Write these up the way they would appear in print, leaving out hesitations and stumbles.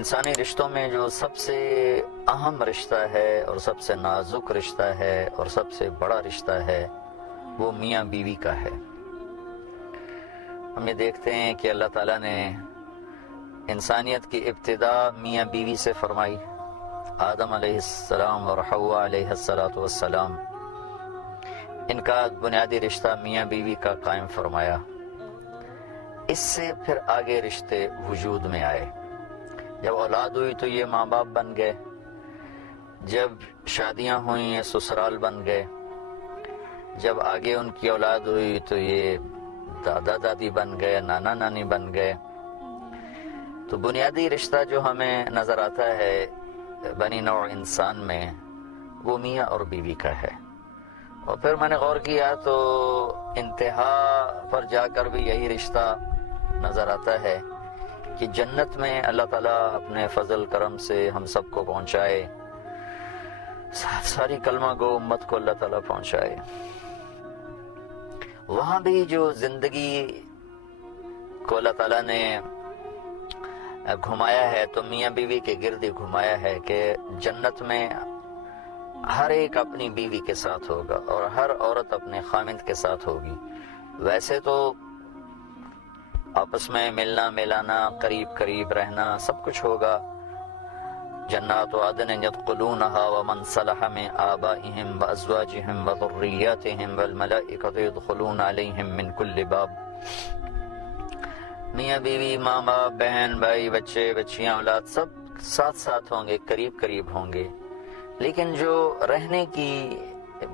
انسانی رشتوں میں جو سب سے اہم رشتہ ہے اور سب سے نازک رشتہ ہے اور سب سے بڑا رشتہ ہے وہ میاں بیوی کا ہے۔ ہم یہ دیکھتے ہیں کہ اللہ تعالیٰ نے انسانیت کی ابتدا میاں بیوی سے فرمائی۔ آدم علیہ السلام اور حوا علیہ السلام، ان کا بنیادی رشتہ میاں بیوی کا قائم فرمایا۔ اس سے پھر آگے رشتے وجود میں آئے۔ جب اولاد ہوئی تو یہ ماں باپ بن گئے، جب شادیاں ہوئیں یہ سسرال بن گئے، جب آگے ان کی اولاد ہوئی تو یہ دادا دادی بن گئے، نانا نانی بن گئے۔ تو بنیادی رشتہ جو ہمیں نظر آتا ہے بنی نوع انسان میں وہ میاں اور بیوی کا ہے۔ اور پھر میں نے غور کیا تو انتہا پر جا کر بھی یہی رشتہ نظر آتا ہے کہ جنت میں اللہ تعالیٰ اپنے فضل کرم سے ہم سب کو پہنچائے، ساری کلمہ گو امت کو اللہ تعالیٰ پہنچائے۔ وہاں بھی جو زندگی کو اللہ تعالیٰ نے گھمایا ہے تو میاں بیوی کے گرد ہی گھمایا ہے کہ جنت میں ہر ایک اپنی بیوی کے ساتھ ہوگا اور ہر عورت اپنے خامند کے ساتھ ہوگی۔ ویسے تو آپس میں ملنا ملانا، قریب قریب رہنا سب کچھ ہوگا۔ جنات عدن يدخلونها ومن صلح من آبائهم وازواجهم وذرياتهم والملائكة يدخلون عليهم من كل باب۔ میاں بیوی، ماں باپ، بہن بھائی، بچے بچیاں، اولاد سب ساتھ ساتھ ہوں گے، قریب قریب ہوں گے، لیکن جو رہنے کی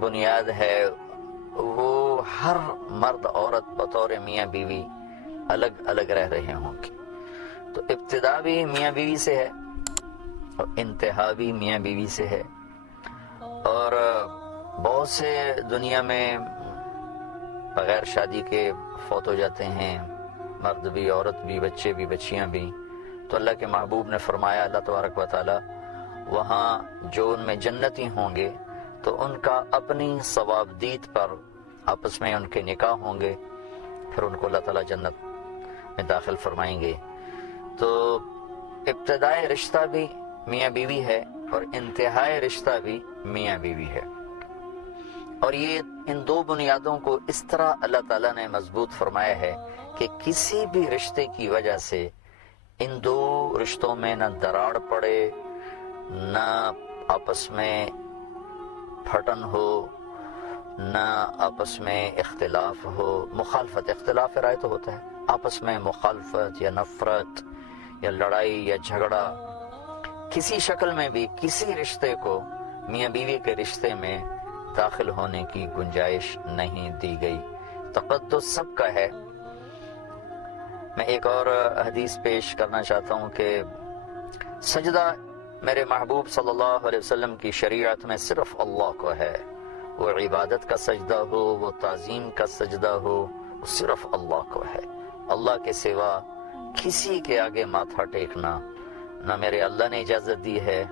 بنیاد ہے وہ ہر مرد عورت بطور میاں بیوی الگ الگ رہ رہے ہوں گے۔ تو ابتدا بھی میاں بیوی سے ہے اور انتہا بھی میاں بیوی سے ہے۔ اور بہت سے دنیا میں بغیر شادی کے فوت ہو جاتے ہیں، مرد بھی، عورت بھی، بچے بھی، بچیاں بھی۔ تو اللہ کے محبوب نے فرمایا، اللہ تبارک و تعالی وہاں جو ان میں جنتی ہوں گے تو ان کا اپنی ثوابدید پر آپس میں ان کے نکاح ہوں گے، پھر ان کو اللہ تعالیٰ جنت میں داخل فرمائیں گے۔ تو ابتدائی رشتہ بھی میاں بیوی ہے اور انتہائی رشتہ بھی میاں بیوی ہے۔ اور یہ ان دو بنیادوں کو اس طرح اللہ تعالیٰ نے مضبوط فرمایا ہے کہ کسی بھی رشتے کی وجہ سے ان دو رشتوں میں نہ دراڑ پڑے، نہ آپس میں پھٹن ہو، نہ آپس میں اختلاف ہو، مخالفت، اختلاف رائے تو ہوتا ہے، آپس میں مخالفت یا نفرت یا لڑائی یا جھگڑا کسی شکل میں بھی کسی رشتے کو میاں بیوی کے رشتے میں داخل ہونے کی گنجائش نہیں دی گئی۔ تقدس سب کا ہے۔ میں ایک اور حدیث پیش کرنا چاہتا ہوں کہ سجدہ میرے محبوب صلی اللہ علیہ وسلم کی شریعت میں صرف اللہ کو ہے۔ وہ عبادت کا سجدہ ہو، وہ تعظیم کا سجدہ ہو، وہ صرف اللہ کو ہے۔ اللہ کے سوا کسی کے آگے ماتھا ٹیکنا نہ میرے اللہ نے اجازت دی ہے،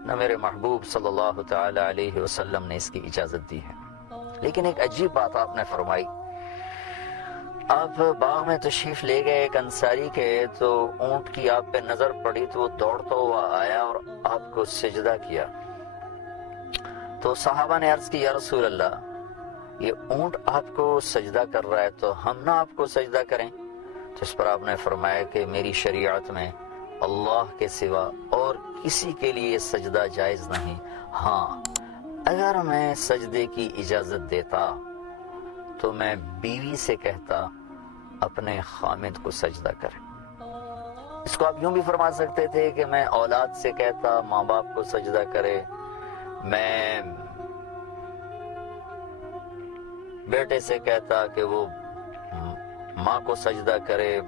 نہ میرے محبوب صلی اللہ تعالی علیہ وسلم نے اس کی اجازت دی ہے۔ لیکن ایک عجیب بات آپ نے فرمائی، آپ باغ میں تشریف لے گئے ایک انصاری کے، تو اونٹ کی آپ پہ نظر پڑی تو وہ دوڑتا ہوا آیا اور آپ کو سجدہ کیا۔ تو صحابہ نے عرض کی، یا رسول اللہ، یہ اونٹ آپ کو سجدہ کر رہا ہے تو ہم نہ آپ کو سجدہ کریں؟ تو اس پر آپ نے فرمایا کہ میری شریعت میں اللہ کے سوا اور کسی کے لیے سجدہ جائز نہیں۔ ہاں، اگر میں سجدے کی اجازت دیتا تو میں بیوی سے کہتا اپنے خامد کو سجدہ کرے۔ اس کو آپ یوں بھی فرما سکتے تھے کہ میں اولاد سے کہتا ماں باپ کو سجدہ کرے، میں بیٹے سے کہتا کہ وہ ماں کو سجدہ کرے،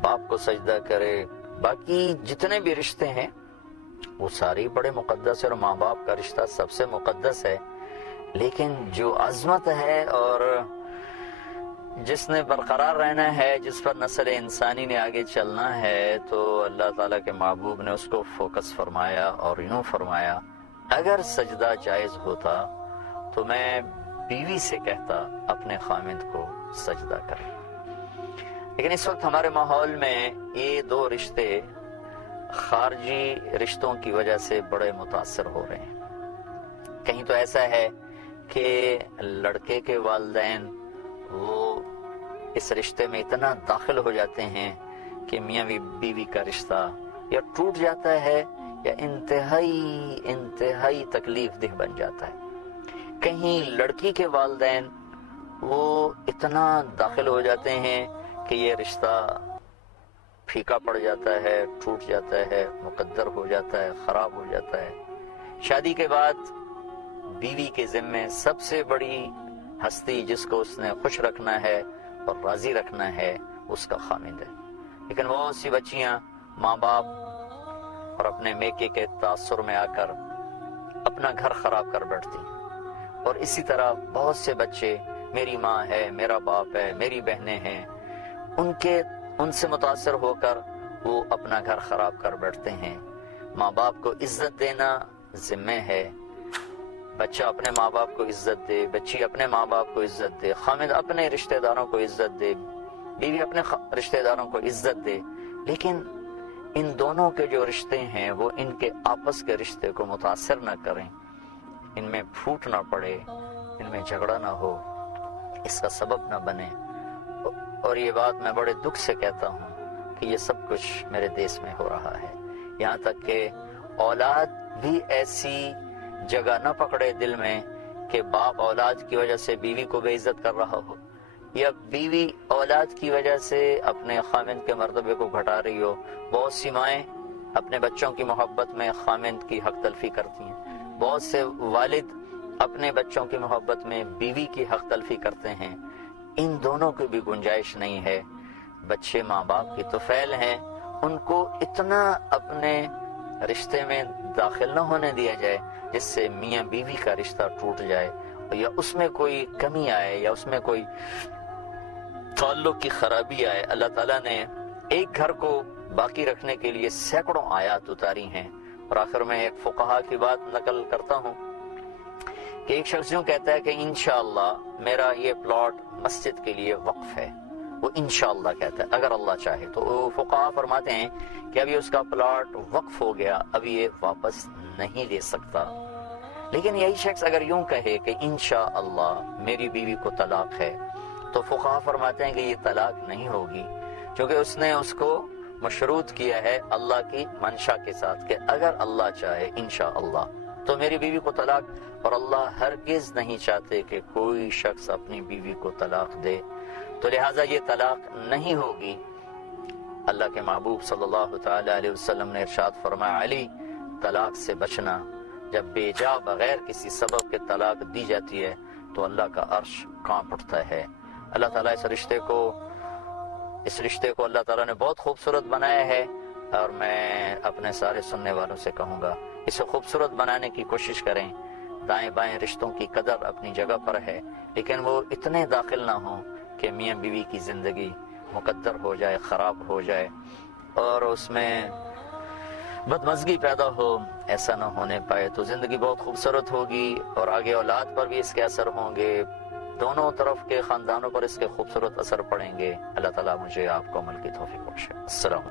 باپ کو سجدہ کرے۔ باقی جتنے بھی رشتے ہیں وہ سارے بڑے مقدس ہیں اور ماں باپ کا رشتہ سب سے مقدس ہے، لیکن جو عظمت ہے اور جس نے برقرار رہنا ہے، جس پر نسل انسانی نے آگے چلنا ہے، تو اللہ تعالیٰ کے محبوب نے اس کو فوکس فرمایا اور یوں فرمایا، اگر سجدہ جائز ہوتا تو میں بیوی سے کہتا اپنے خامند کو سجدہ کرے۔ لیکن اس وقت ہمارے ماحول میں یہ دو رشتے خارجی رشتوں کی وجہ سے بڑے متاثر ہو رہے ہیں۔ کہیں تو ایسا ہے کہ لڑکے کے والدین وہ اس رشتے میں اتنا داخل ہو جاتے ہیں کہ میاں بیوی کا رشتہ یا ٹوٹ جاتا ہے یا انتہائی تکلیف دہ بن جاتا ہے۔ کہیں لڑکی کے والدین وہ اتنا داخل ہو جاتے ہیں کہ یہ رشتہ پھیکا پڑ جاتا ہے، ٹوٹ جاتا ہے، مقدر ہو جاتا ہے، خراب ہو جاتا ہے۔ شادی کے بعد بیوی کے ذمے سب سے بڑی ہستی جس کو اس نے خوش رکھنا ہے اور راضی رکھنا ہے اس کا خامند ہے، لیکن بہت سی بچیاں ماں باپ اور اپنے میکے کے تاثر میں آ کر اپنا گھر خراب کر بیٹھتی ہیں، اور اسی طرح بہت سے بچے میری ماں ہے، میرا باپ ہے، میری بہنیں ہیں، ان سے متاثر ہو کر وہ اپنا گھر خراب کر بیٹھتے ہیں۔ ماں باپ کو عزت دینا ذمہ ہے، بچہ اپنے ماں باپ کو عزت دے، بچی اپنے ماں باپ کو عزت دے، خامد اپنے رشتہ داروں کو عزت دے، بیوی اپنے رشتہ داروں کو عزت دے، لیکن ان دونوں کے جو رشتے ہیں وہ ان کے آپس کے رشتے کو متاثر نہ کریں، ان میں پھوٹ نہ پڑے، ان میں جھگڑا نہ ہو، اس کا سبب نہ بنے۔ اور یہ بات میں بڑے دکھ سے کہتا ہوں کہ یہ سب کچھ میرے دیس میں ہو رہا ہے، یہاں تک کہ اولاد بھی ایسی جگہ نہ پکڑے دل میں کہ باپ اولاد کی وجہ سے بیوی کو بے عزت کر رہا ہو، یا بیوی اولاد کی وجہ سے اپنے خامند کے مرتبے کو گھٹا رہی ہو۔ بہت سی مائیں اپنے بچوں کی محبت میں خامند کی حق تلفی کرتی ہیں، بہت سے والد اپنے بچوں کی محبت میں بیوی کی حق تلفی کرتے ہیں۔ ان دونوں کی بھی گنجائش نہیں ہے۔ بچے ماں باپ کی طفیل ہیں، ان کو اتنا اپنے رشتے میں داخل نہ ہونے دیا جائے جس سے میاں بیوی کا رشتہ ٹوٹ جائے یا اس میں کوئی کمی آئے یا اس میں کوئی تعلق کی خرابی آئے۔ اللہ تعالیٰ نے ایک گھر کو باقی رکھنے کے لیے سینکڑوں آیات اتاری ہیں، اور آخر میں ایک فقہا کی بات نقل کرتا ہوں کہ ایک شخص یوں کہتا ہے کہ انشاءاللہ میرا یہ پلاٹ مسجد کے لیے وقف ہے، وہ انشاءاللہ کہتا ہے اگر اللہ چاہے تو۔ وہ فقہا فرماتے ہیں کہ ابھی اس کا پلاٹ وقف ہو گیا، ابھی یہ واپس نہیں لے سکتا، لیکن یہی شخص اگر یوں کہے کہ انشاءاللہ میری بیوی کو طلاق ہے، تو فقہا فرماتے ہیں کہ یہ طلاق نہیں ہوگی، کیونکہ اس نے اس کو مشروط کیا ہے اللہ کی منشا کے ساتھ کہ اگر اللہ چاہے انشاءاللہ تو میری بیوی کو طلاق، اور اللہ ہرگز نہیں چاہتے کہ کوئی شخص اپنی بیوی کو طلاق دے، تو لہٰذا یہ طلاق نہیں ہوگی۔ اللہ کے محبوب صلی اللہ تعالی علیہ وسلم نے ارشاد فرمایا، علی طلاق سے بچنا، جب بے جا بغیر کسی سبب کے طلاق دی جاتی ہے تو اللہ کا عرش کانپ اٹھتا ہے۔ اللہ تعالیٰ اس رشتے کو اللہ تعالیٰ نے بہت خوبصورت بنایا ہے، اور میں اپنے سارے سننے والوں سے کہوں گا اسے خوبصورت بنانے کی کوشش کریں۔ دائیں بائیں رشتوں کی قدر اپنی جگہ پر ہے، لیکن وہ اتنے داخل نہ ہوں کہ میاں بیوی کی زندگی مقدر ہو جائے، خراب ہو جائے، اور اس میں بدمزگی پیدا ہو۔ ایسا نہ ہونے پائے تو زندگی بہت خوبصورت ہوگی، اور آگے اولاد پر بھی اس کے اثر ہوں گے، دونوں طرف کے خاندانوں پر اس کے خوبصورت اثر پڑیں گے۔ اللہ تعالیٰ مجھے آپ کو عمل کی توفیق بخشے۔ السلام